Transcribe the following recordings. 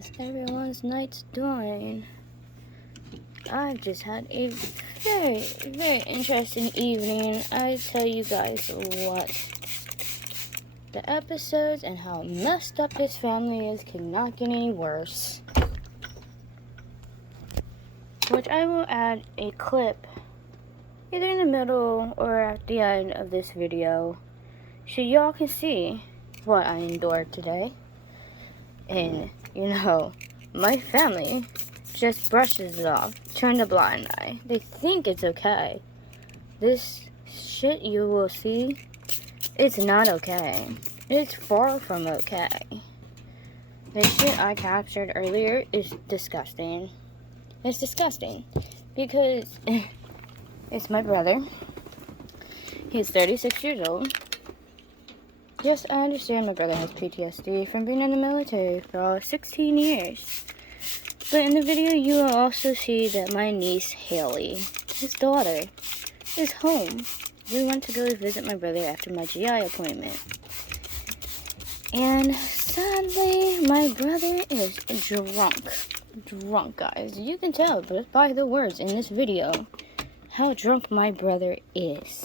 How's everyone's night doing? I've just had a very, very interesting evening. I tell you guys what. The episodes and how messed up this family is cannot get any worse. Which I will add a clip either in the middle or at the end of this video so y'all can see what I endured today. And, you know, my family just brushes it off, turn a blind eye. They think it's okay. This shit you will see, it's not okay. It's far from okay. The shit I captured earlier is disgusting. It's disgusting because it's my brother. He's 36 years old. Yes, I understand my brother has PTSD from being in the military for all 16 years. But in the video, you will also see that my niece, Haley, his daughter, is home. We went to go visit my brother after my GI appointment. And sadly, my brother is drunk. Drunk, guys. You can tell just by the words in this video how drunk my brother is.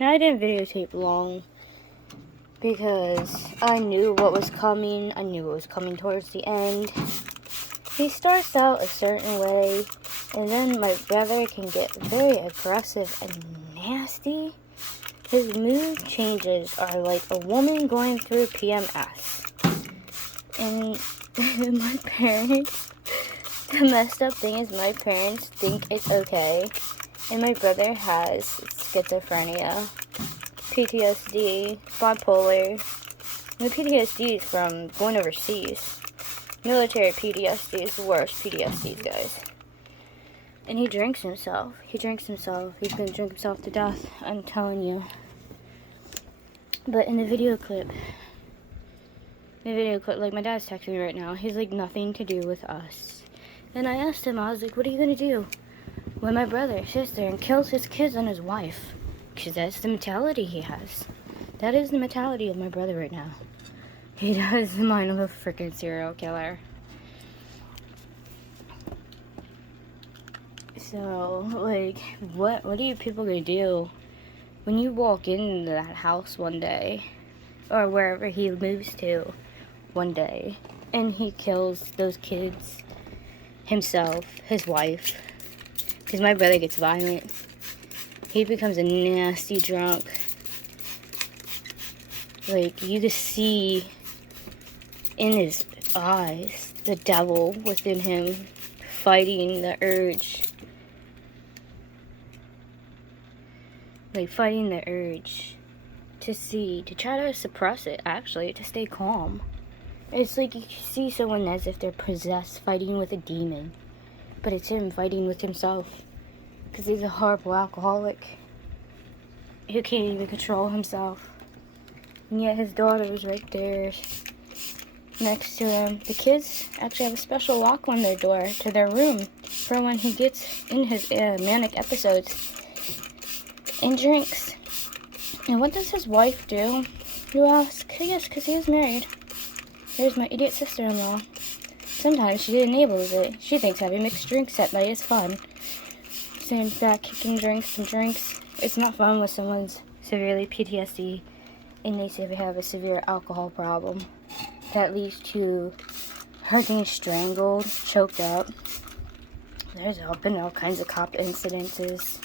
Now, I didn't videotape long because I knew what was coming. I knew it was coming towards the end. He starts out a certain way, and then my brother can get very aggressive and nasty. His mood changes are like a woman going through PMS. And my parents, the messed up thing is my parents think it's okay. And my brother has schizophrenia, PTSD, bipolar. The PTSD is from going overseas. Military PTSD is the worst PTSD, guys. And he drinks himself. He's gonna drink himself to death, I'm telling you. But in the video clip, like my dad's texting me right now, he's like, nothing to do with us. And I asked him, I was like, what are you gonna do when my brother sits there and kills his kids and his wife? Because that's the mentality he has. That is the mentality of my brother right now. He has the mind of a freaking serial killer. So, like, what are you people gonna do when you walk into that house one day, or wherever he moves to one day, and he kills those kids, himself, his wife? Because my brother gets violent. He becomes a nasty drunk. Like, you can see in his eyes the devil within him fighting the urge. Like, fighting the urge to try to suppress it, actually, to stay calm. It's like you see someone as if they're possessed, fighting with a demon. But it's him fighting with himself. Because he's a horrible alcoholic who can't even control himself. And yet his daughter is right there next to him. The kids actually have a special lock on their door to their room for when he gets in his manic episodes and drinks. And what does his wife do? You ask? Yes, because he is married. There's my idiot sister-in-law. Sometimes she enables it. She thinks having mixed drinks at night is fun. Same back kicking drinks. It's not fun with someone's severely PTSD and they have a severe alcohol problem that leads to her getting strangled, choked up. There's been all kinds of cop incidences.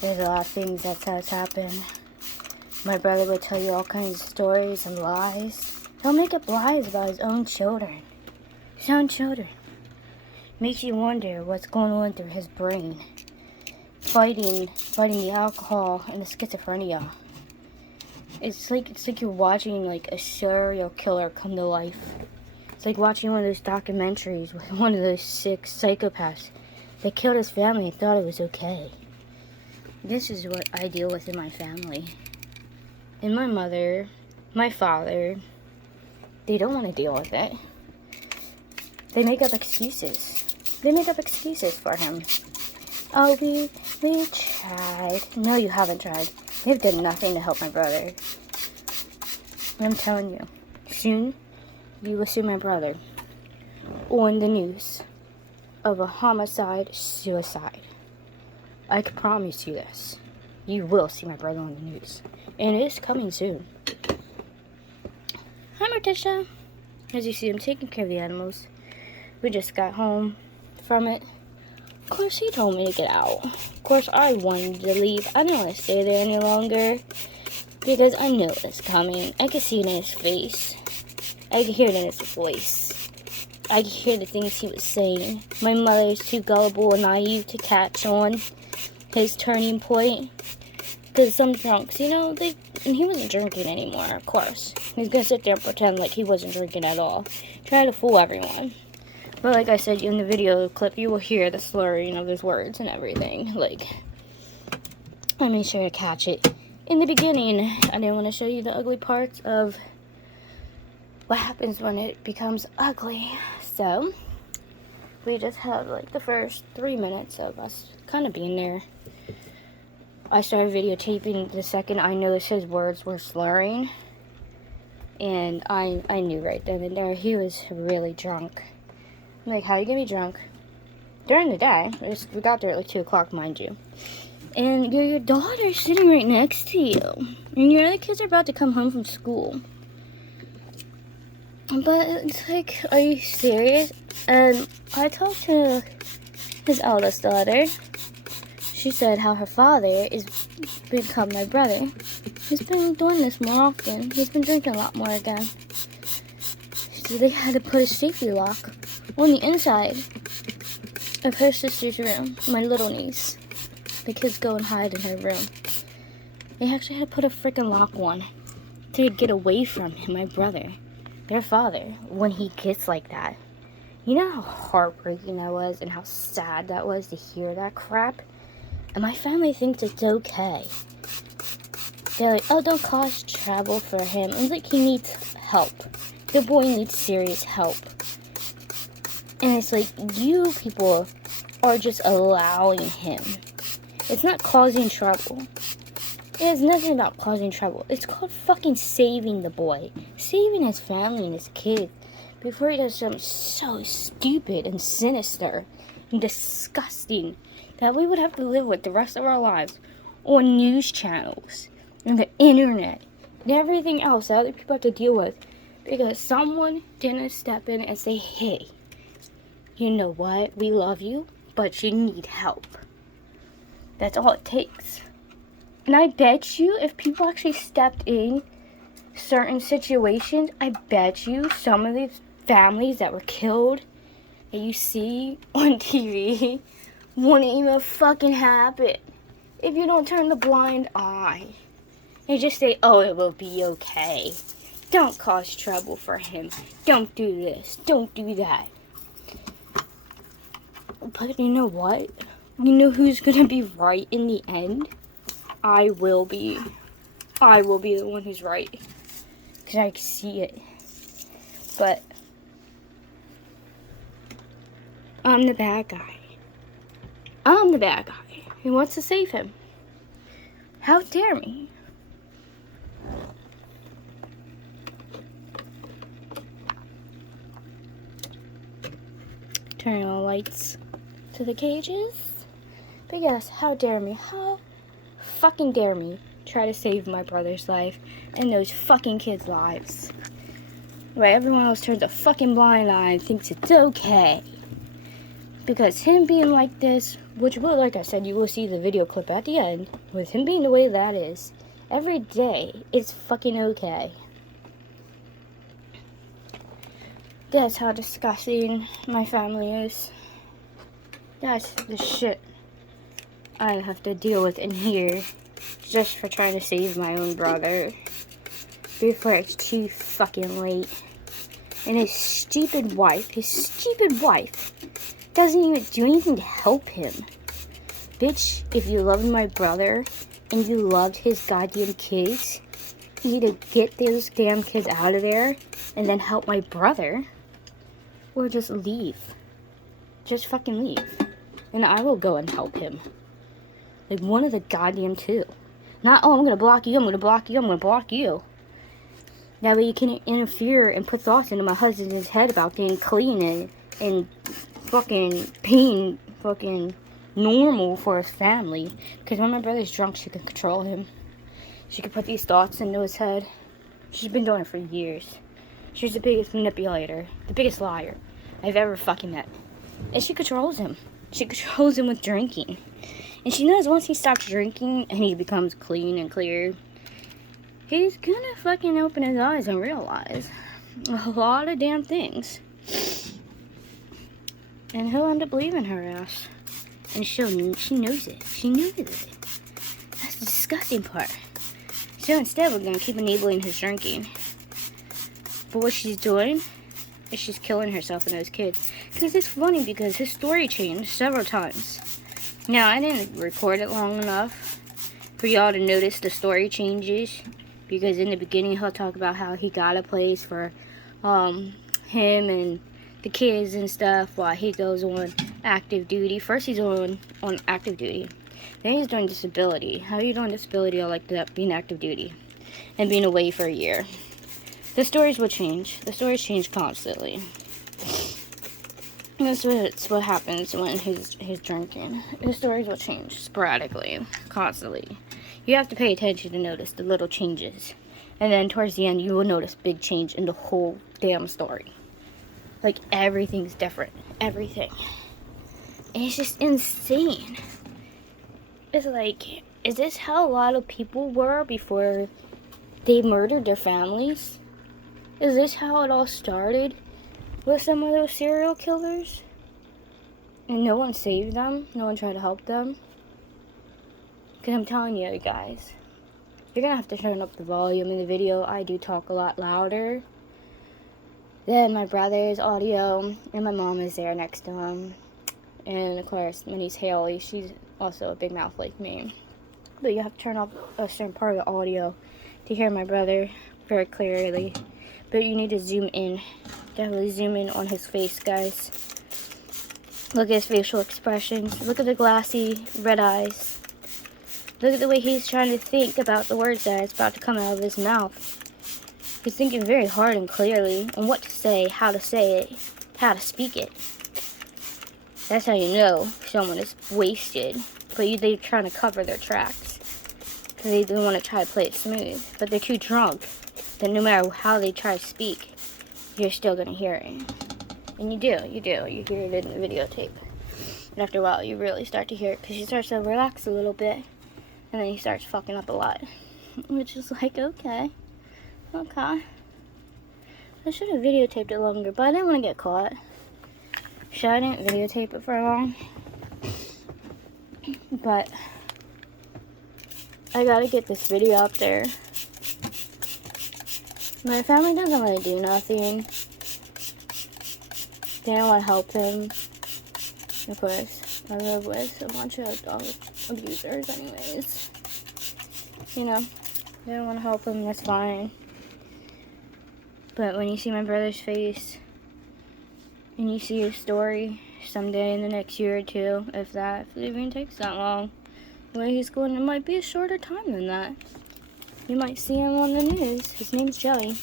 There's a lot of things that has happened. My brother would tell you all kinds of stories and lies. He'll make up lies about his own children. His own children. Makes you wonder what's going on through his brain. Fighting the alcohol and the schizophrenia. It's like you're watching like a serial killer come to life. It's like watching one of those documentaries with one of those sick psychopaths that killed his family and thought it was okay. This is what I deal with in my family. And my mother, my father, they don't want to deal with it. They make up excuses. They make up excuses for him. Oh, we tried. No, you haven't tried. You've done nothing to help my brother. I'm telling you, soon you will see my brother on the news of a homicide, suicide. I can promise you this. You will see my brother on the news. And it is coming soon. Hi, Morticia. As you see, I'm taking care of the animals. We just got home from it. Of course, he told me to get out. Of course, I wanted to leave. I didn't want to stay there any longer because I knew it was coming. I could see it in his face. I could hear it in his voice. I could hear the things he was saying. My mother is too gullible and naive to catch on his turning point. Because some drunks, you know, and he wasn't drinking anymore, of course. He's going to sit there and pretend like he wasn't drinking at all. Trying to fool everyone. But like I said, in the video clip, you will hear the slurring of his words and everything. Like, I made sure to catch it. In the beginning, I didn't want to show you the ugly parts of what happens when it becomes ugly. So, we just have like the first 3 minutes of us kind of being there. I started videotaping the second I noticed his words were slurring. And I knew right then and there he was really drunk. I'm like, how are you gonna be drunk? During the day. We got there at like 2 o'clock, mind you. And your daughter's sitting right next to you. And your other kids are about to come home from school. But it's like, are you serious? And I talked to his eldest daughter. She said how her father is become my brother. He's been doing this more often. He's been drinking a lot more again. So they had to put a safety lock on the inside of her sister's room, my little niece. The kids go and hide in her room. They actually had to put a freaking lock on to get away from him, my brother, their father, when he gets like that. You know how heartbreaking that was and how sad that was to hear that crap? And my family thinks it's okay. They're like, oh, don't cause trouble for him. And like, he needs help. The boy needs serious help. And it's like, you people are just allowing him. It's not causing trouble. It has nothing about causing trouble. It's called fucking saving the boy. Saving his family and his kids before he does something so stupid and sinister and disgusting that we would have to live with the rest of our lives on news channels and the internet and everything else that other people have to deal with because someone didn't step in and say, hey, you know what, we love you, but you need help. That's all it takes. And I bet you if people actually stepped in certain situations, I bet you some of these families that were killed that you see on TV wouldn't even fucking happen if you don't turn the blind eye and just say, oh, it will be okay. Don't cause trouble for him. Don't do this. Don't do that. But you know what? You know who's gonna be right in the end? I will be. I will be the one who's right. Because I can see it. But I'm the bad guy. I'm the bad guy who wants to save him. How dare me? Turning on lights to the cages. But yes, how dare me? How fucking dare me try to save my brother's life and those fucking kids' lives. Right, everyone else turns a fucking blind eye and thinks it's okay. Because him being like this, which will, like I said, you will see the video clip at the end, with him being the way that is, every day, it's fucking okay. That's how disgusting my family is. That's the shit I have to deal with in here, just for trying to save my own brother, before it's too fucking late. And his stupid wife doesn't even do anything to help him. Bitch, if you loved my brother and you loved his goddamn kids, you either get those damn kids out of there and then help my brother, or just leave. Just fucking leave. And I will go and help him. Like, one of the goddamn two. Not, oh, I'm gonna block you, I'm gonna block you, I'm gonna block you. That way you can interfere and put thoughts into my husband's head about being clean and fucking being fucking normal for his family. Because when my brother's drunk, she can control him. She can put these thoughts into his head. She's been doing it for years. She's the biggest manipulator, the biggest liar I've ever fucking met. And she controls him. She controls him with drinking. And she knows once he stops drinking and he becomes clean and clear, he's gonna fucking open his eyes and realize a lot of damn things. And he'll end up leaving her ass. And she knows it. She knows it. That's the disgusting part. So instead, we're gonna keep enabling his drinking. But what she's doing is she's killing herself and those kids. Because it's funny because his story changed several times. Now, I didn't record it long enough for y'all to notice the story changes. Because in the beginning, he'll talk about how he got a place for him and the kids and stuff while he goes on active duty. First, he's on active duty. Then he's doing disability. How are you doing disability or like that being active duty and being away for a year? The stories will change. The stories change constantly. That's what happens when he's drinking. The stories will change sporadically, constantly. You have to pay attention to notice the little changes. And then towards the end, you will notice big change in the whole damn story. Like, everything's different. Everything. And it's just insane. It's like, is this how a lot of people were before they murdered their families? Is this how it all started with some of those serial killers? And no one saved them? No one tried to help them? Because I'm telling you guys, you're going to have to turn up the volume in the video. I do talk a lot louder than my brother's audio. And my mom is there next to him. And of course, my niece Haley, she's also a big mouth like me. But you have to turn off a certain part of the audio to hear my brother very clearly. But you need to zoom in. Definitely zoom in on his face, guys. Look at his facial expressions. Look at the glassy red eyes. Look at the way he's trying to think about the words that is about to come out of his mouth. He's thinking very hard and clearly on what to say, how to say it, how to speak it. That's how you know someone is wasted. But they're trying to cover their tracks. Because they don't want to try to play it smooth. But they're too drunk that no matter how they try to speak, you're still going to hear it. And you do. You hear it in the videotape. And after a while, you really start to hear it. Because he starts to relax a little bit. And then he starts fucking up a lot. Which is like, okay. I should have videotaped it longer. But I didn't want to get caught. So I didn't videotape it for long. But I gotta get this video up there. My family doesn't really do nothing. They don't want to help him. Of course, I live with a bunch of dog abusers anyways. You know, they don't want to help him, that's fine. But when you see my brother's face, and you see his story someday in the next year or two, if it even takes that long, the way he's going, it might be a shorter time than that. You might see him on the news. His name's Joey.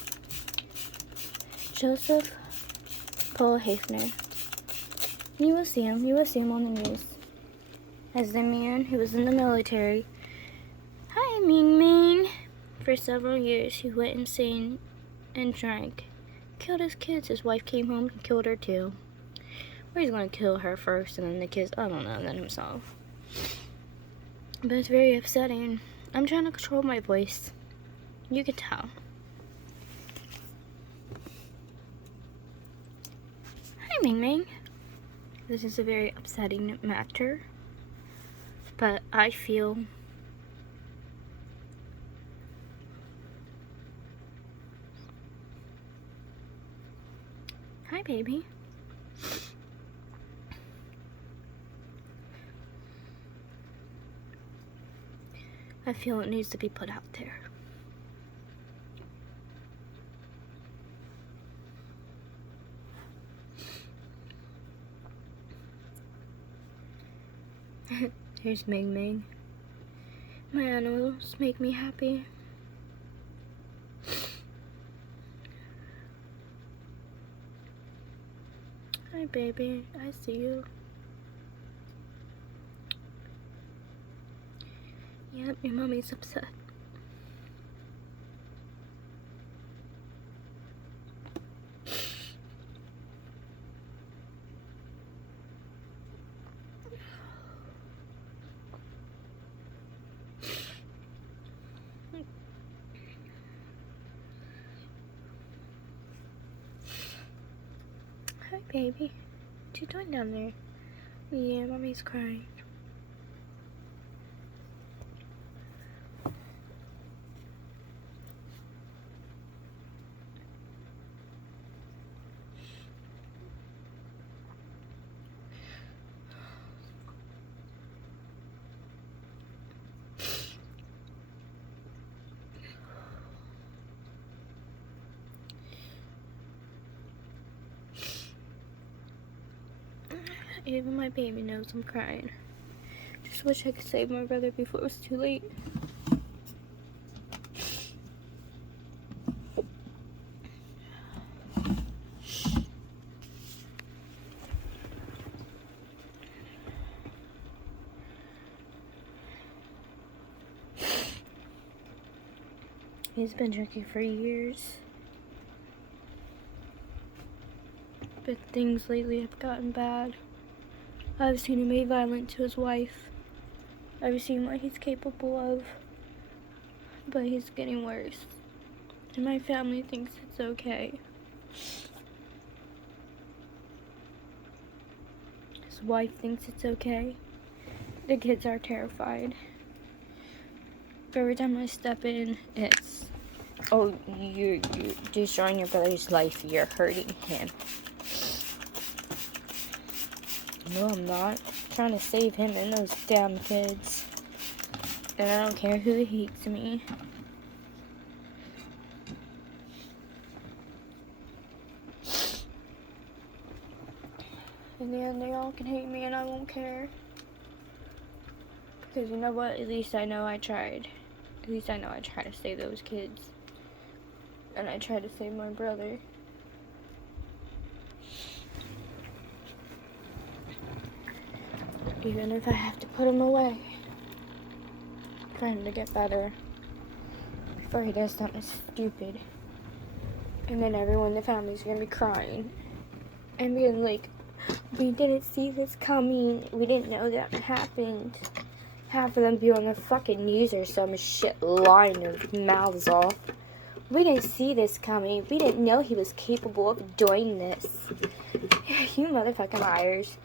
Joseph Paul Hafner. You will see him. You will see him on the news. As the man who was in the military. Hi, Ming Ming. For several years, he went insane and drank. Killed his kids. His wife came home and killed her too. Or he's going to kill her first and then the kids. I don't know. And then himself. But it's very upsetting. I'm trying to control my voice. You can tell. Hi, Ming Ming. This is a very upsetting matter. But I feel hi, baby. I feel it needs to be put out there. Here's Ming Ming. My animals make me happy. Hi, baby. I see you. Yep, your mommy's upset. Hi, baby. What you doing down there? Yeah, mommy's crying. Even my baby knows I'm crying. Just wish I could save my brother before it was too late. He's been drinking for years. But things lately have gotten bad. I've seen him be violent to his wife. I've seen what he's capable of. But he's getting worse. And my family thinks it's okay. His wife thinks it's okay. The kids are terrified. Every time I step in, it's, oh, you're destroying your brother's life. You're hurting him. No, I'm not. I'm trying to save him and those damn kids. And I don't care who hates me. In the end, they all can hate me and I won't care. Because you know what? At least I know I tried. At least I know I tried to save those kids. And I tried to save my brother. Even if I have to put him away. For him to get better. Before he does something stupid. And then everyone in the family's gonna be crying. And being like, we didn't see this coming. We didn't know that happened. Half of them be on the fucking news or some shit lying their mouths off. We didn't see this coming. We didn't know he was capable of doing this. You motherfucking liars.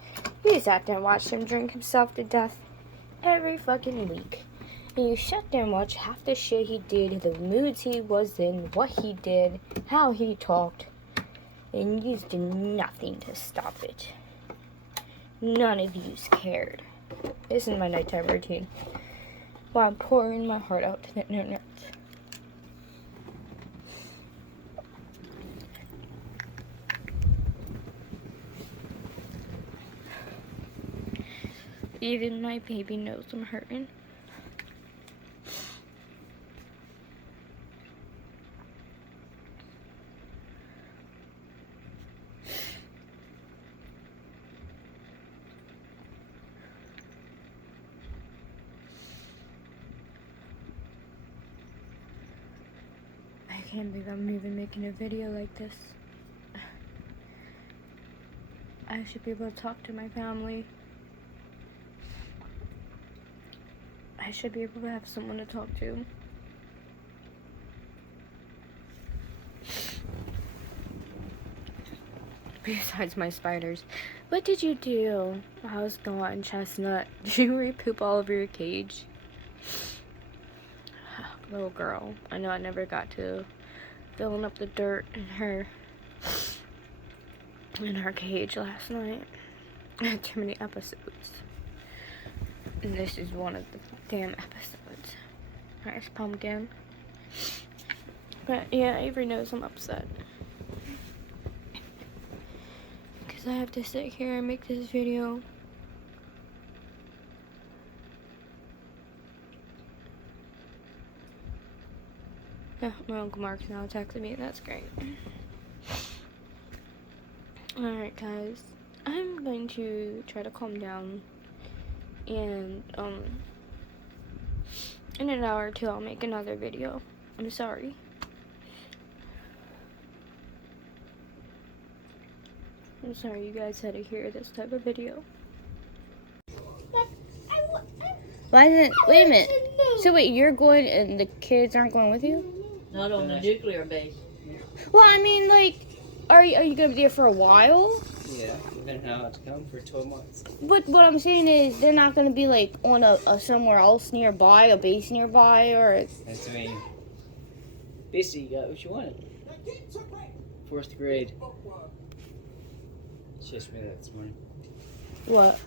You just sat there and watched him drink himself to death every fucking week. And you sat there and watched half the shit he did, the moods he was in, what he did, how he talked. And you did nothing to stop it. None of you cared. This is my nighttime routine. While I'm pouring my heart out to the internet. Even my baby knows I'm hurting. I can't believe I'm even making a video like this. I should be able to talk to my family. I should be able to have someone to talk to. Besides my spiders. What did you do? I was gone, Chestnut. Did you re-poop all over your cage? Little girl. I know I never got to filling up the dirt in her cage last night. I had too many episodes. And this is one of the damn episodes. Nice pumpkin. But yeah, Avery knows I'm upset. Because I have to sit here and make this video. Yeah, my Uncle Mark's now texting me, and that's great. Alright, guys. I'm going to try to calm down, and in an hour or two I'll make another video. I'm sorry. I'm sorry you guys had to hear this type of video. Why isn't, wait a minute. So wait, you're going and the kids aren't going with you? Not on the nuclear base. Well, I mean, like, are you gonna be there for a while? Yeah, we've been allowed to come for 12 months. But what I'm saying is, they're not gonna be like on a somewhere else nearby, a base nearby, or. That's I mean, basically, you got what you wanted. 4th grade. She asked me that this morning. What?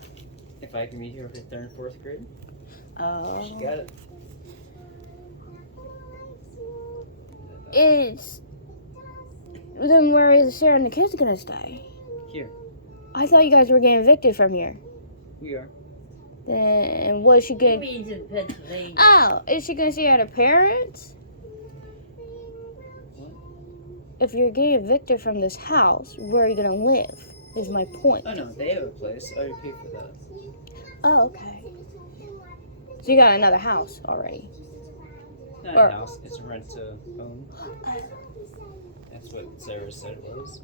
If I can be here for 3rd and 4th grade. Oh. She got it. Then where is Sarah and the kids gonna stay? Here. I thought you guys were getting evicted from here. We are. Then what is she He gonna? means in Pennsylvania. Oh, is she gonna stay at her parents? What? If you're getting evicted from this house, where are you gonna live? Is my point. Oh no, they have a place. I already paid for that. Oh, okay. So you got another house already. Not Or- a house, it's a rent to own. That's what Sarah said it was.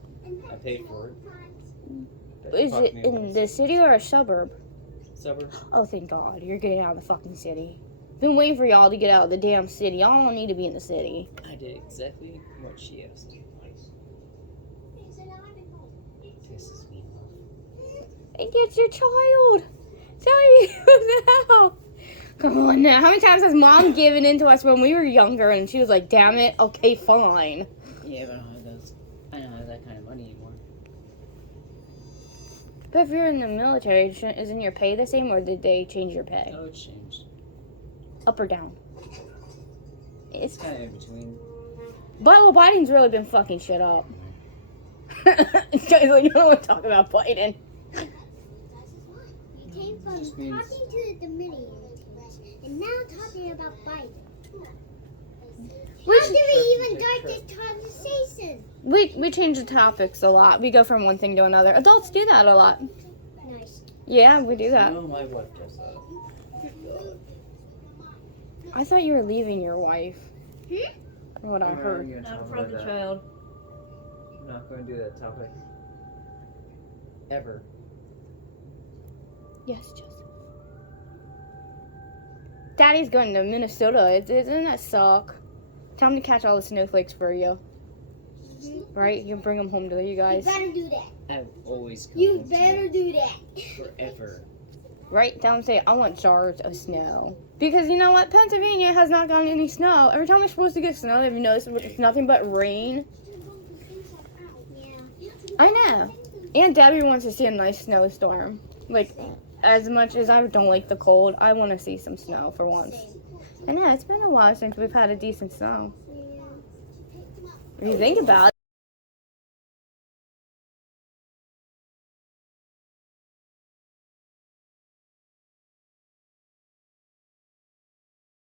I paid for it. But Is fuck it me, in the city or a suburb? suburb? Oh, thank God. You're getting out of the fucking city. Been waiting for y'all to get out of the damn city. Y'all don't need to be in the city. I did exactly what she asked. Pisses me off. It gets your child. Tell you now. Come on now. How many times has mom given in to us when we were younger and she was like, damn it, okay, fine. Yeah, but I don't have that kind of money anymore. But if you're in the military, isn't your pay the same or did they change your pay? Oh, it's changed. Up or down? It's kind of in between. But Biden's really been fucking shit up. Guys, like, you don't want to talk about Biden. You came from Just means- talking to the Dominions and now talking about Biden. How did we even start this conversation? We change the topics a lot. We go from one thing to another. Adults do that a lot. Nice. Yeah, we do that. Oh, my wife does that. I thought you were leaving your wife. From what I I'm not heard. gonna Not talk from about the that. child. I'm not going to do that topic. Ever. Yes, Joseph. Daddy's going to Minnesota. Doesn't that suck? Tell him to catch all the snowflakes for you. Right? You can bring them home to you You guys. better do that. I've always come You home to better you do that. forever. Right? Tell him, say, I want jars of snow. Because you know what? Pennsylvania has not gotten any snow. Every time we're supposed to get snow, have you noticed it's nothing but rain? Yeah. I know. Aunt Debbie wants to see a nice snowstorm. Like, as much as I don't like the cold, I want to see some snow for once. I know, it's been a while since we've had a decent snow. If you think about